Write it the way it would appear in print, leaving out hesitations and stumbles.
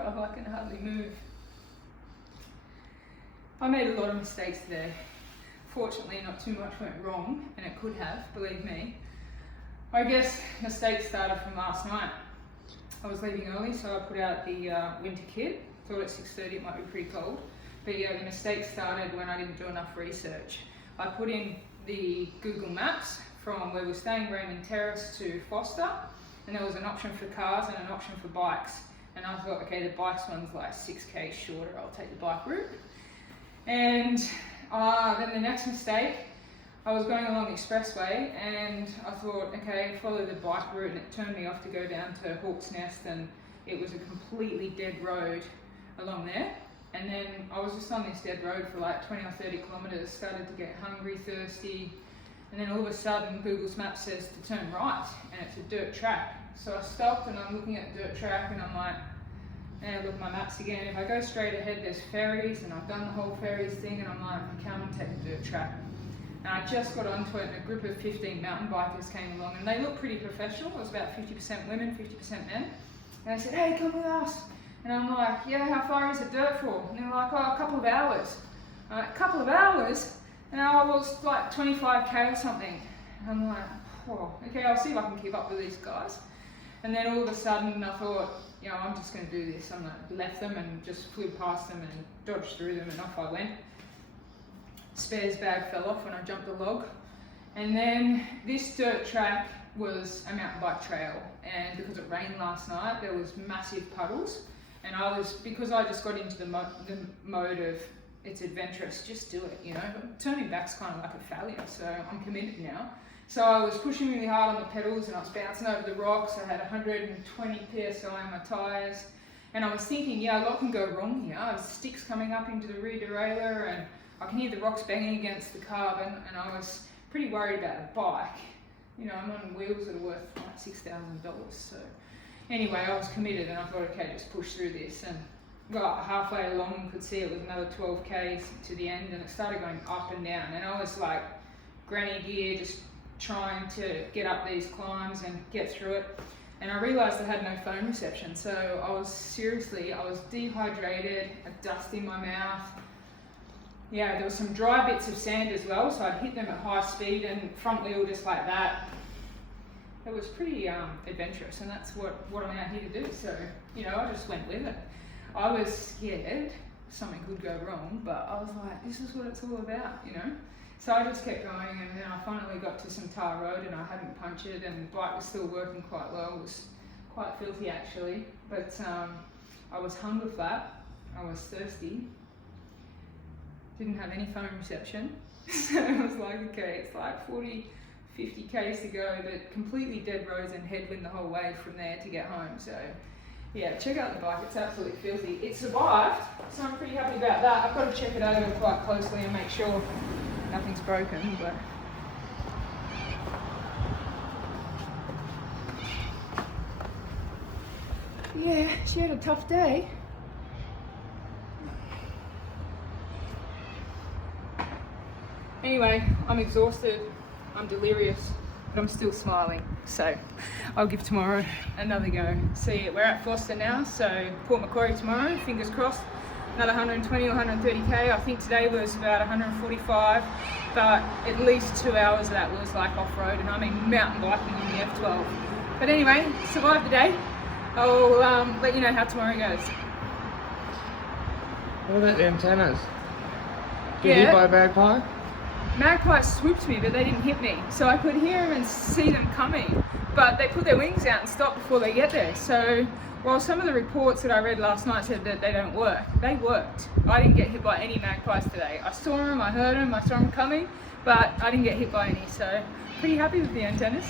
Oh, I can hardly move. I made a lot of mistakes today. Fortunately, not too much went wrong, and it could have, believe me. I guess mistakes started from last night. I was leaving early, so I put out the winter kit. Thought at 6:30 it might be pretty cold. But yeah, the mistake started when I didn't do enough research. I put in the Google Maps from where we're staying, Raymond Terrace, to Foster, and there was an option for cars and an option for bikes. And I thought, okay, the bikes one's like 6k shorter, I'll take the bike route. And then the next mistake, I was going along the expressway and I thought, okay, follow the bike route, and it turned me off to go down to Hawk's Nest, and it was a completely dead road along there. And then I was just on this dead road for like 20 or 30 kilometres, started to get hungry, thirsty, and then all of a sudden Google Maps says to turn right, and it's a dirt track. So I stopped and I'm looking at the dirt track and I'm like, and I look at my maps again, if I go straight ahead there's ferries, and I've done the whole ferries thing, and I'm like, I can't take the dirt track. And I just got onto it, and a group of 15 mountain bikers came along, and they looked pretty professional. It was about 50% women, 50% men. And they said, hey, come with us. And I'm like, yeah, how far is it dirt for? And they're like, oh, a couple of hours. I'm like, a couple of hours? And I was like 25k or something. And I'm like, oh, okay, I'll see if I can keep up with these guys. And then all of a sudden I thought, you know, I'm just going to do this. I left them and just flew past them and dodged through them, and off I went. Spares bag fell off when I jumped the log. And then this dirt track was a mountain bike trail, and because it rained last night there was massive puddles, and because I just got into the mode of it's adventurous, just do it, you know, but turning back's kind of like a failure, so I'm committed now. So I was pushing really hard on the pedals and I was bouncing over the rocks. I had 120 psi on my tyres, and I was thinking, yeah, a lot can go wrong here. There's sticks coming up into the rear derailleur, and I can hear the rocks banging against the carbon, and I was pretty worried about the bike. You know, I'm on wheels that are worth like $6,000. So anyway, I was committed, and I thought, okay, just push through this. And got halfway along and could see it was another 12 k's to the end, and it started going up and down. And I was like granny gear, just trying to get up these climbs and get through it. And I realised I had no phone reception, so I was dehydrated, a dust in my mouth. Yeah, there was some dry bits of sand as well, so I'd hit them at high speed and front wheel just like that. It was pretty adventurous, and that's what I'm out here to do. So, you know, I just went with it. I was scared something could go wrong, but I was like, this is what it's all about, you know? So I just kept going, and then I finally got to some tar road, and I hadn't punctured, and the bike was still working quite well. It was quite filthy actually, but I was hunger flat, I was thirsty, didn't have any phone reception. So I was like, okay, it's like 40, 50 k's to go, but completely dead roads and headwind the whole way from there to get home. So yeah, check out the bike, it's absolutely filthy. It survived, so I'm pretty happy about that. I've got to check it over quite closely and make sure nothing's broken, but yeah, she had a tough day. Anyway, I'm exhausted, I'm delirious, but I'm still smiling. So I'll give tomorrow another go. See, we're at Foster now, so Port Macquarie tomorrow, fingers crossed. Another 120 or 130k. I think today was about 145, but at least 2 hours of that was like off-road, and I mean mountain biking in the F12. But anyway, survived the day. I'll let you know how tomorrow goes. What about the antennas? Did you hit by a magpie? Magpies swooped me, but they didn't hit me. So I could hear them and see them coming, but they put their wings out and stop before they get there. So while some of the reports that I read last night said that they don't work, they worked. I didn't get hit by any magpies today. I saw them, I heard them, I saw them coming, but I didn't get hit by any. So pretty happy with the antennas.